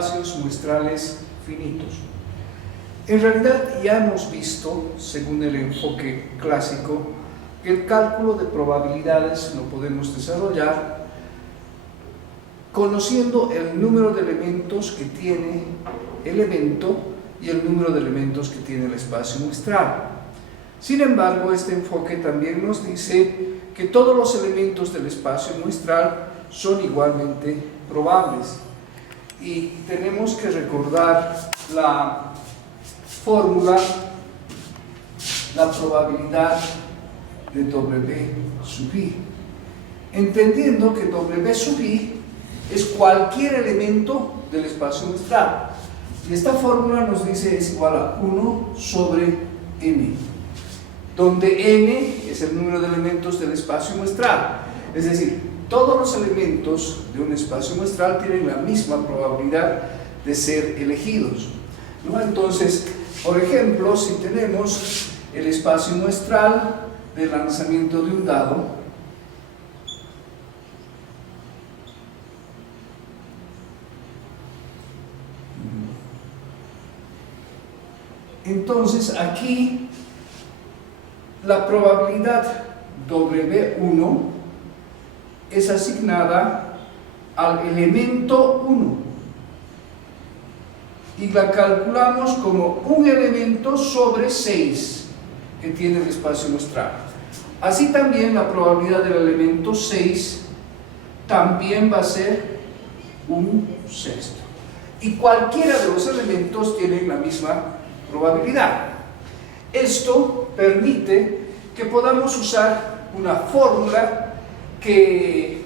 espacios muestrales finitos. En realidad ya hemos visto, según el enfoque clásico, que el cálculo de probabilidades lo podemos desarrollar conociendo el número de elementos que tiene el evento y el número de elementos que tiene el espacio muestral. Sin embargo, este enfoque también nos dice que todos los elementos del espacio muestral son igualmente probables. Y tenemos que recordar la fórmula, la probabilidad de W sub I, entendiendo que W sub I es cualquier elemento del espacio muestral. Y esta fórmula nos dice es igual a 1 sobre n, donde n es el número de elementos del espacio muestral. Es decir, todos los elementos de un espacio muestral tienen la misma probabilidad de ser elegidos, ¿no? Entonces, por ejemplo, si tenemos el espacio muestral del lanzamiento de un dado, entonces aquí la probabilidad W1 es asignada al elemento 1 y la calculamos como un elemento sobre 6 que tiene el espacio muestral. Así también la probabilidad del elemento 6 también va a ser un sexto. Y cualquiera de los elementos tiene la misma probabilidad. Esto permite que podamos usar una fórmula que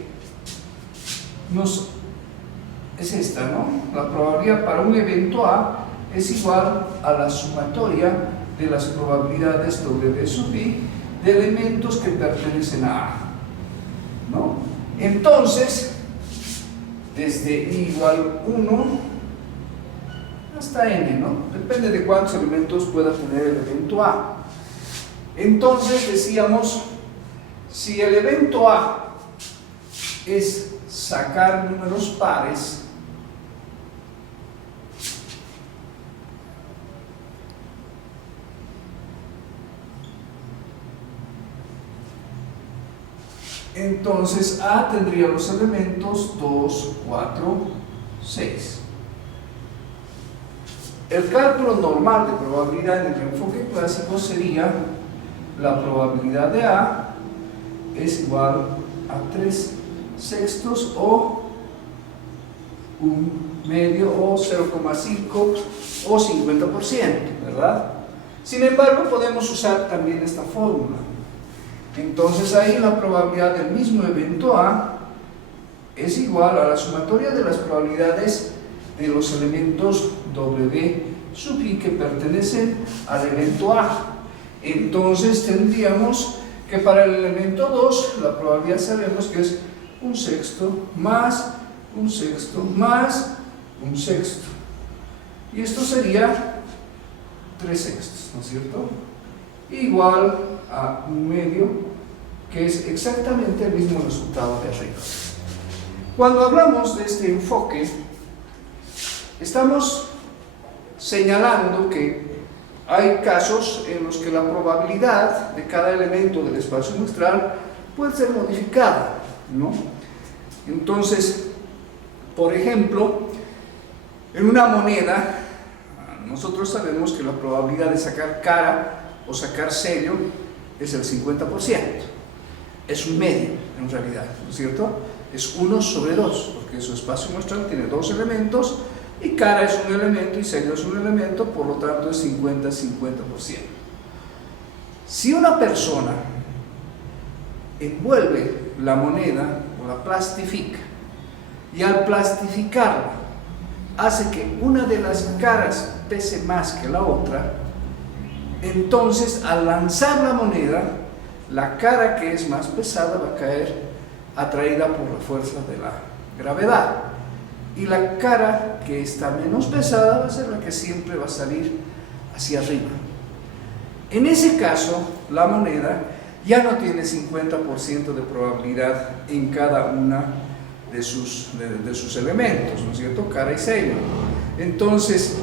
es esta, ¿no? La probabilidad para un evento A es igual a la sumatoria de las probabilidades W sub I de elementos que pertenecen a A, ¿no? Entonces, desde I igual 1 hasta n, ¿no? Depende de cuántos elementos pueda tener el evento A. Entonces decíamos, si el evento A es sacar números pares, entonces A tendría los elementos 2, 4, 6. El cálculo normal de probabilidad en el enfoque clásico sería la probabilidad de A es igual a 3 sextos o 1 medio o 0,5 o 50%, ¿verdad? Sin embargo, podemos usar también esta fórmula. Entonces ahí la probabilidad del mismo evento A es igual a la sumatoria de las probabilidades de los elementos W sub I que pertenecen al evento A. Entonces tendríamos que para el elemento 2 la probabilidad sabemos que es un sexto más un sexto más un sexto. Y esto sería 3 sextos, ¿no es cierto? Igual a 1 medio, que es exactamente el mismo resultado de arriba. Cuando hablamos de este enfoque, estamos señalando que hay casos en los que la probabilidad de cada elemento del espacio muestral puede ser modificada, ¿no? Entonces, por ejemplo, en una moneda, nosotros sabemos que la probabilidad de sacar cara o sacar sello es el 50%. Es un medio, en realidad, ¿no es cierto? Es 1 sobre 2, porque su espacio muestral tiene 2 elementos, y cara es un elemento y sello es un elemento, por lo tanto es 50-50%. Si una persona envuelve la moneda o la plastifica, y al plastificarla hace que una de las caras pese más que la otra, entonces al lanzar la moneda, la cara que es más pesada va a caer atraída por la fuerza de la gravedad, y la cara que está menos pesada va a ser la que siempre va a salir hacia arriba. En ese caso, la moneda ya no tiene 50% de probabilidad en cada una de sus elementos, ¿no es cierto? Cara y sello. Entonces,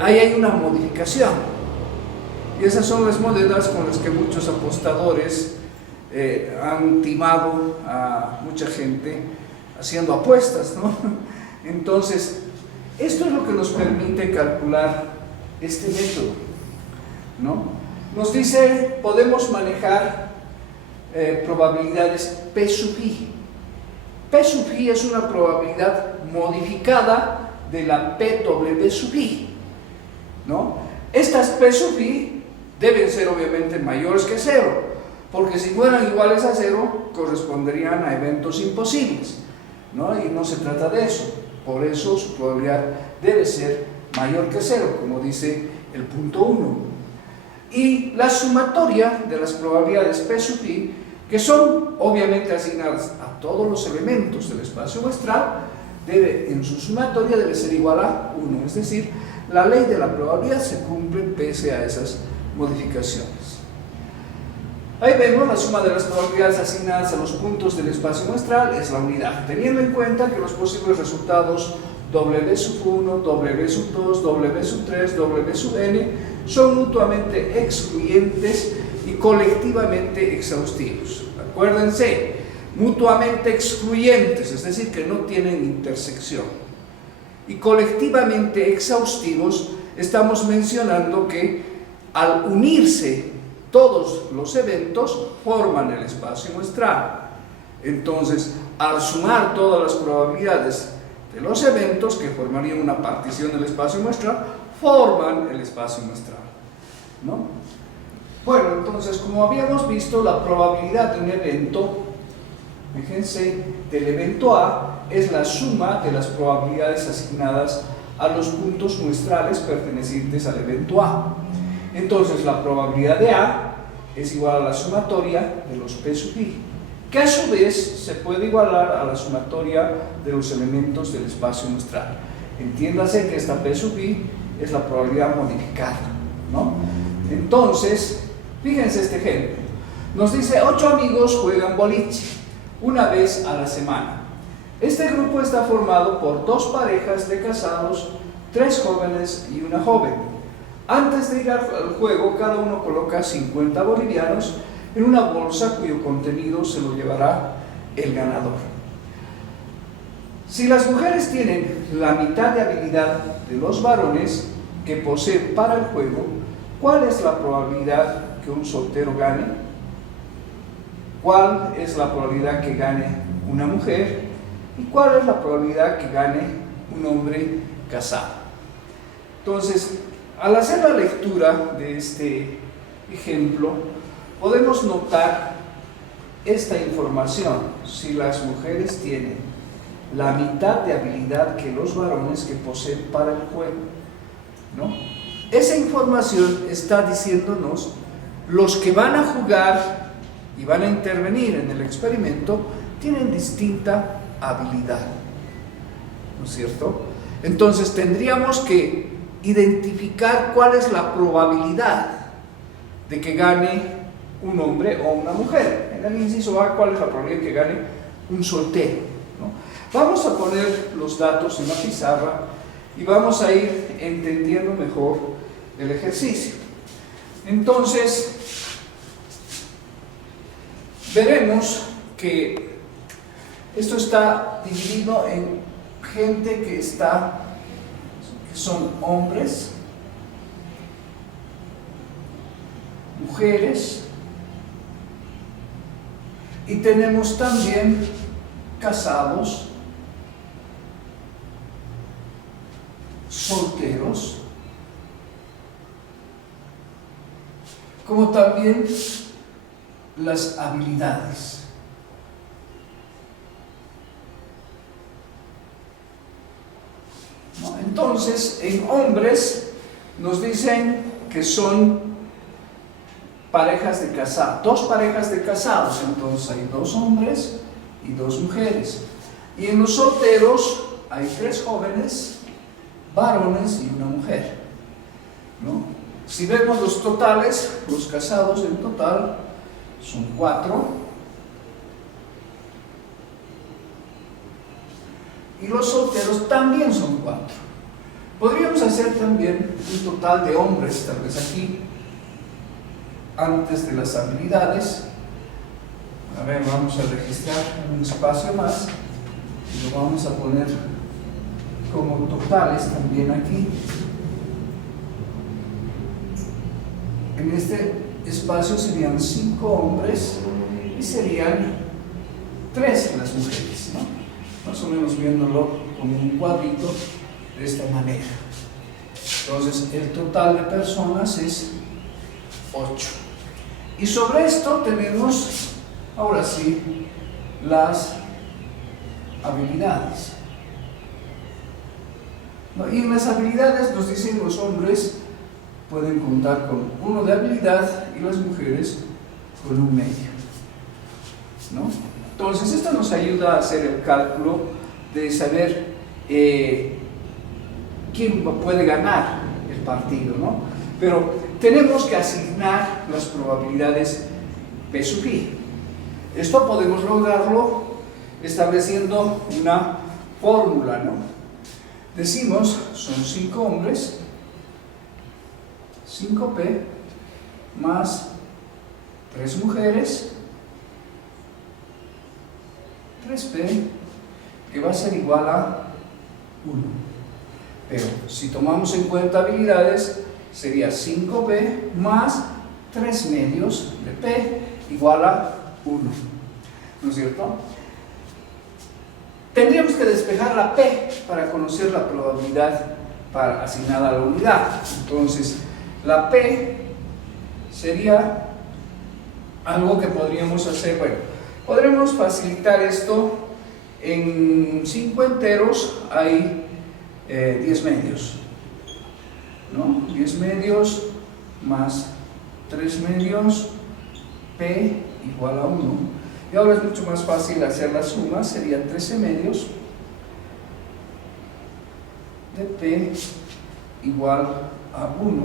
ahí hay una modificación. Y esas son las monedas con las que muchos apostadores han timado a mucha gente haciendo apuestas, ¿no? Entonces, esto es lo que nos permite calcular este método, ¿no? Nos dice, podemos manejar probabilidades P sub i. P sub i es una probabilidad modificada de la PW sub i, ¿no? Estas P sub i deben ser obviamente mayores que 0, porque si fueran iguales a 0, corresponderían a eventos imposibles, ¿no? Y no se trata de eso. Por eso su probabilidad debe ser mayor que 0, como dice el punto 1. Y la sumatoria de las probabilidades P sub i, que son obviamente asignadas a todos los elementos del espacio muestral, en su sumatoria debe ser igual a 1. Es decir, la ley de la probabilidad se cumple pese a esas modificaciones. Ahí vemos la suma de las probabilidades asignadas a los puntos del espacio muestral es la unidad, teniendo en cuenta que los posibles resultados W sub 1, W sub 2, W sub 3, W sub n son mutuamente excluyentes y colectivamente exhaustivos. Acuérdense, mutuamente excluyentes, es decir, que no tienen intersección. Y colectivamente exhaustivos, estamos mencionando que al unirse todos los eventos forman el espacio muestral. Entonces, al sumar todas las probabilidades de los eventos que formarían una partición del espacio muestral, forman el espacio muestral, ¿no? Bueno, entonces, como habíamos visto, la probabilidad de un evento, fíjense, del evento A es la suma de las probabilidades asignadas a los puntos muestrales pertenecientes al evento A. Entonces, la probabilidad de A es igual a la sumatoria de los P sub i, que a su vez se puede igualar a la sumatoria de los elementos del espacio muestral. Entiéndase que esta P sub i es la probabilidad modificada, ¿no? Entonces, fíjense este ejemplo. Nos dice 8 amigos juegan boliche una vez a la semana. Este grupo está formado por 2 parejas de casados, 3 jóvenes y una joven. Antes de ir al juego, cada uno coloca 50 bolivianos en una bolsa cuyo contenido se lo llevará el ganador. Si las mujeres tienen la mitad de habilidad de los varones que poseen para el juego, ¿cuál es la probabilidad que un soltero gane? ¿Cuál es la probabilidad que gane una mujer? ¿Y cuál es la probabilidad que gane un hombre casado? Entonces, al hacer la lectura de este ejemplo, podemos notar esta información. Si las mujeres tienen la mitad de habilidad que los varones que poseen para el juego, ¿no? Esa información está diciéndonos los que van a jugar y van a intervenir en el experimento tienen distinta habilidad, ¿no es cierto? Entonces tendríamos que identificar cuál es la probabilidad de que gane un hombre o una mujer. En el inciso A, cuál es la probabilidad de que gane un soltero, ¿no? Vamos a poner los datos en la pizarra y vamos a ir entendiendo mejor el ejercicio. Entonces, veremos que esto está dividido en gente que son hombres, mujeres, y tenemos también casados, solteros, como también las habilidades. ¿No? Entonces, en hombres nos dicen que son parejas de casados, 2 parejas de casados, entonces hay 2 hombres y 2 mujeres. Y en los solteros hay 3 jóvenes, varones y una mujer, ¿no? Si vemos los totales, los casados en total son 4, y los solteros también son 4. Podríamos hacer también un total de hombres, tal vez aquí, antes de las habilidades. A ver, vamos a registrar un espacio más y lo vamos a poner como totales también aquí. En este espacio serían 5 hombres y serían 3 las mujeres, ¿no? Más o menos viéndolo como un cuadrito de esta manera. Entonces el total de personas es 8. Y sobre esto tenemos ahora sí las habilidades. Y en las habilidades nos dicen los hombres pueden contar con 1 de habilidad y las mujeres con 1 medio, ¿no? Entonces esto nos ayuda a hacer el cálculo de saber quién puede ganar el partido, ¿no? Pero tenemos que asignar las probabilidades P sub I. Esto podemos lograrlo estableciendo una fórmula, ¿no? Decimos, son 5 hombres, 5P más 3 mujeres, 3P, que va a ser igual a 1. Pero si tomamos en cuenta habilidades, sería 5P más 3 medios de P igual a 1. ¿No es cierto? Tendríamos que despejar la P para conocer la probabilidad asignada a la unidad. Entonces, la P sería algo que podríamos hacer. Bueno, podremos facilitar esto. En 5 enteros hay 10 medios, ¿no? 10 medios más 3 medios, P igual a 1. Y ahora es mucho más fácil hacer la suma, serían 13 medios de P igual a 1.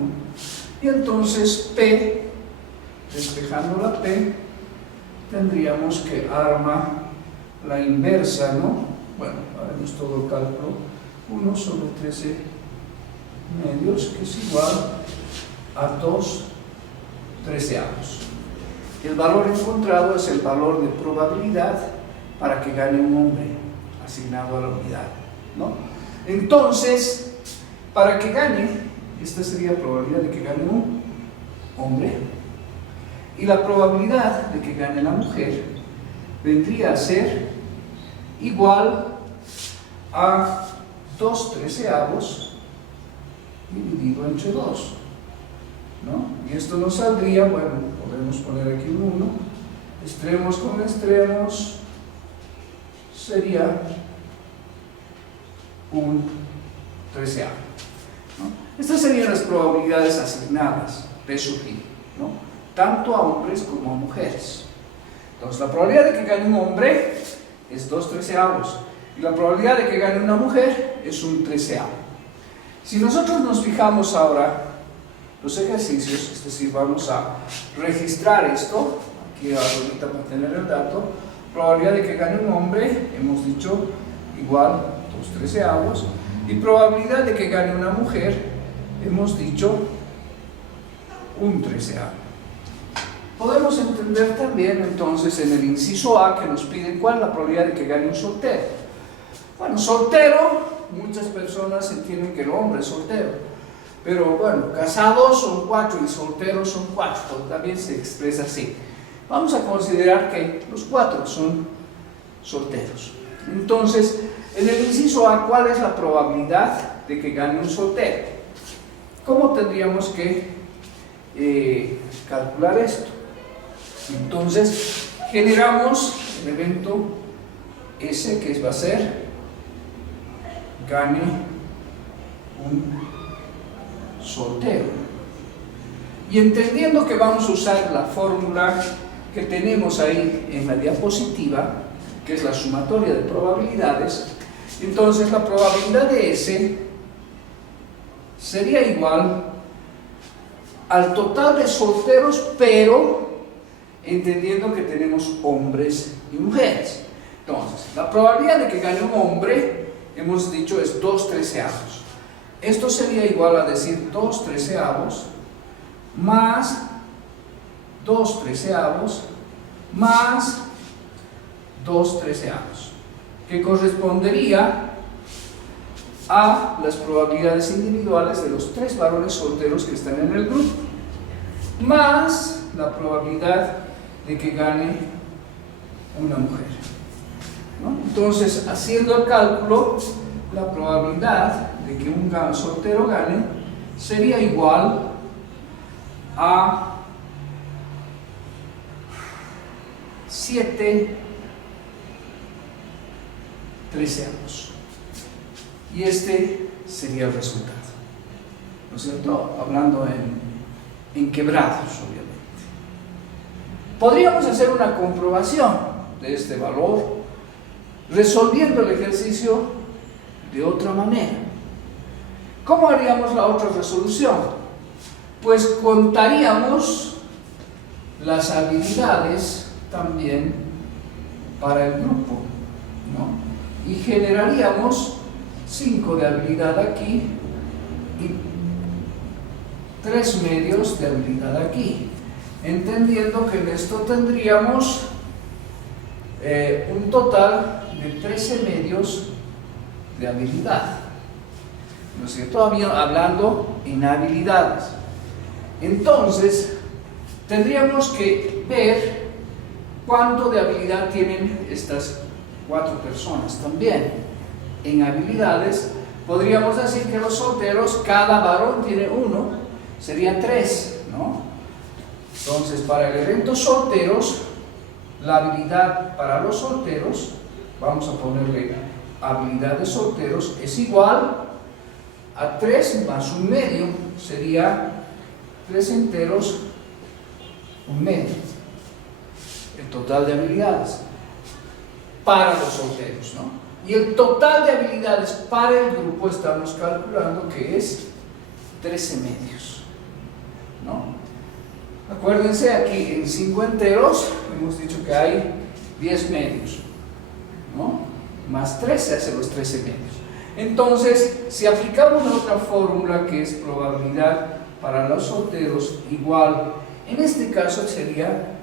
Y entonces P, despejando la P, tendríamos que arma la inversa, ¿no? Bueno, haremos todo el cálculo. 1 sobre 13 medios, que es igual a 2 treceavos. El valor encontrado es el valor de probabilidad para que gane un hombre asignado a la unidad, ¿no? Entonces, para que gane, esta sería la probabilidad de que gane un hombre, y la probabilidad de que gane la mujer vendría a ser igual a 2 treceavos dividido entre 2, ¿no? Y esto nos saldría, bueno, podemos poner aquí un 1, extremos con extremos, sería un treceavo, ¿no? Estas serían las probabilidades asignadas, P sub I, ¿no? Tanto a hombres como a mujeres. Entonces, la probabilidad de que gane un hombre es 2 treceavos, y la probabilidad de que gane una mujer es un treceavo. Si nosotros nos fijamos ahora los ejercicios, es decir, vamos a registrar esto, aquí ahorita para tener el dato, probabilidad de que gane un hombre, hemos dicho, igual 2 treceavos, y probabilidad de que gane una mujer, hemos dicho, un treceavo. Podemos entender también entonces en el inciso A que nos piden cuál es la probabilidad de que gane un soltero. Bueno, soltero, muchas personas entienden que el hombre es soltero, pero bueno, casados son 4 y solteros son 4, también se expresa así. Vamos a considerar que los 4 son solteros. Entonces, en el inciso A, ¿cuál es la probabilidad de que gane un soltero? ¿Cómo tendríamos que calcular esto? Entonces, generamos el evento S, que va a ser gane un soltero. Y entendiendo que vamos a usar la fórmula que tenemos ahí en la diapositiva, que es la sumatoria de probabilidades, entonces la probabilidad de S sería igual al total de solteros, pero entendiendo que tenemos hombres y mujeres. Entonces, la probabilidad de que gane un hombre hemos dicho es 2/13. Esto sería igual a decir 2/13 más 2/13 más 2/13, que correspondería a las probabilidades individuales de los 3 varones solteros que están en el grupo, más la probabilidad de que gane una mujer, ¿no? Entonces, haciendo el cálculo, la probabilidad de que un soltero gane sería igual a 7/13. Y este sería el resultado, ¿no es cierto? Hablando en quebrados, obviamente. Podríamos hacer una comprobación de este valor resolviendo el ejercicio de otra manera. ¿Cómo haríamos la otra resolución? Pues contaríamos las habilidades también para el grupo, ¿no? Y generaríamos 5 de habilidad aquí y 3 medios de habilidad aquí, entendiendo que en esto tendríamos un total de 13 medios de habilidad, ¿no es cierto? Hablando en habilidades. Entonces, tendríamos que ver cuánto de habilidad tienen estas 4 personas también. En habilidades, podríamos decir que los solteros, cada varón tiene 1, serían 3, ¿no? Entonces, para el evento solteros, la habilidad para los solteros, vamos a ponerle habilidad de solteros, es igual a 3 más 1 medio, sería 3 enteros, 1 medio, el total de habilidades para los solteros, ¿no? Y el total de habilidades para el grupo estamos calculando que es 13 medios, ¿no? Acuérdense, aquí en 5 enteros hemos dicho que hay 10 medios, ¿no? Más 3 se hacen los 13 medios. Entonces, si aplicamos otra fórmula que es probabilidad para los solteros igual, en este caso sería,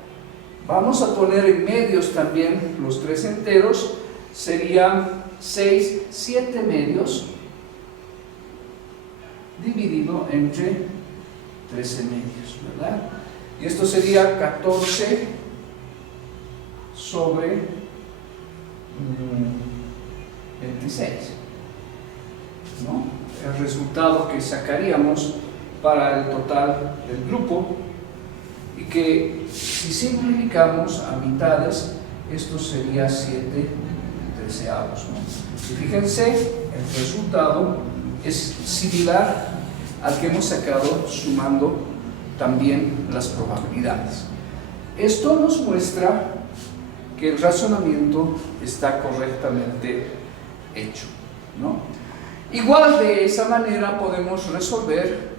vamos a poner en medios también los 3 enteros, serían 7 medios dividido entre 13 medios, ¿verdad? Y esto sería 14 sobre 26, ¿no? El resultado que sacaríamos para el total del grupo, y que si simplificamos a mitades, esto sería 7/13, ¿no? Y fíjense, el resultado es similar al que hemos sacado sumando también las probabilidades. Esto nos muestra que el razonamiento está correctamente hecho, ¿no? Igual de esa manera podemos resolver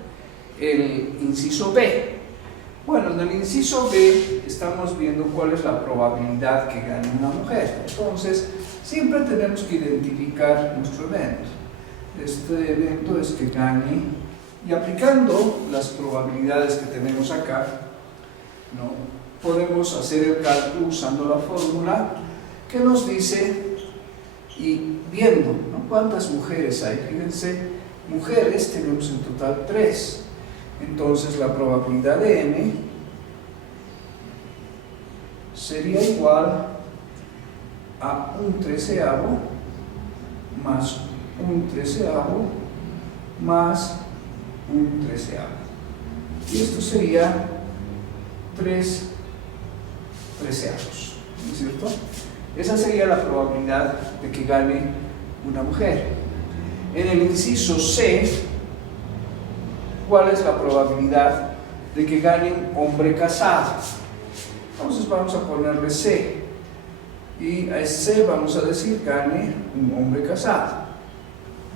el inciso B. Bueno, en el inciso B estamos viendo cuál es la probabilidad que gane una mujer. Entonces, siempre tenemos que identificar nuestro evento. Este evento es que gane, y aplicando las probabilidades que tenemos acá, ¿no?, podemos hacer el cálculo usando la fórmula que nos dice, y viendo, ¿no?, cuántas mujeres hay. Fíjense, mujeres tenemos en total 3. Entonces la probabilidad de M sería igual a 1/13 más 1/13 más 1/13. Y esto sería 3/13, ¿no es cierto? Esa sería la probabilidad de que gane una mujer. En el inciso C, ¿cuál es la probabilidad de que gane un hombre casado? Entonces vamos a ponerle C, y a ese C vamos a decir gane un hombre casado.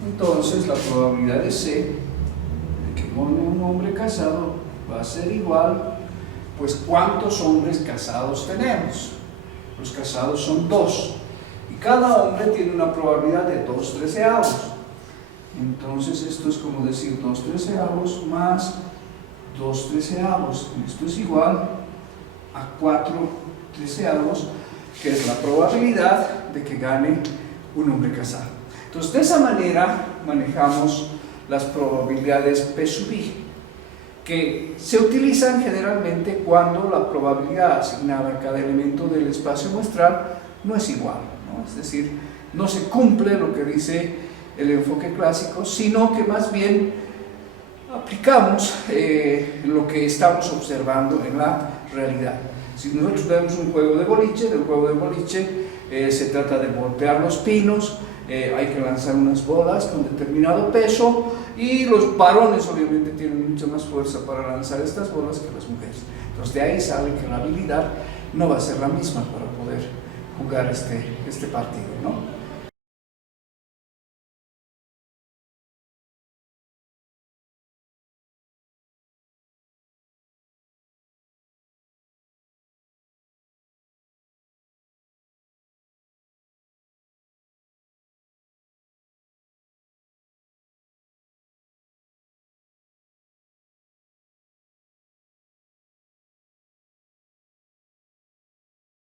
Entonces la probabilidad de C de que gane un hombre casado va a ser igual, pues ¿cuántos hombres casados tenemos? Los casados son 2. Y cada hombre tiene una probabilidad de 2/13. Entonces esto es como decir 2/13 más 2/13. Esto es igual a 4/13, que es la probabilidad de que gane un hombre casado. Entonces, de esa manera manejamos las probabilidades P sub i, que se utilizan generalmente cuando la probabilidad asignada a cada elemento del espacio muestral no es igual, ¿no? Es decir, no se cumple lo que dice el enfoque clásico, sino que más bien aplicamos lo que estamos observando en la realidad. Si nosotros vemos un juego de boliche, del juego de boliche se trata de voltear los pinos, hay que lanzar unas bolas con determinado peso y los varones obviamente tienen mucha más fuerza para lanzar estas bolas que las mujeres. Entonces de ahí sale que la habilidad no va a ser la misma para poder jugar este partido, ¿no?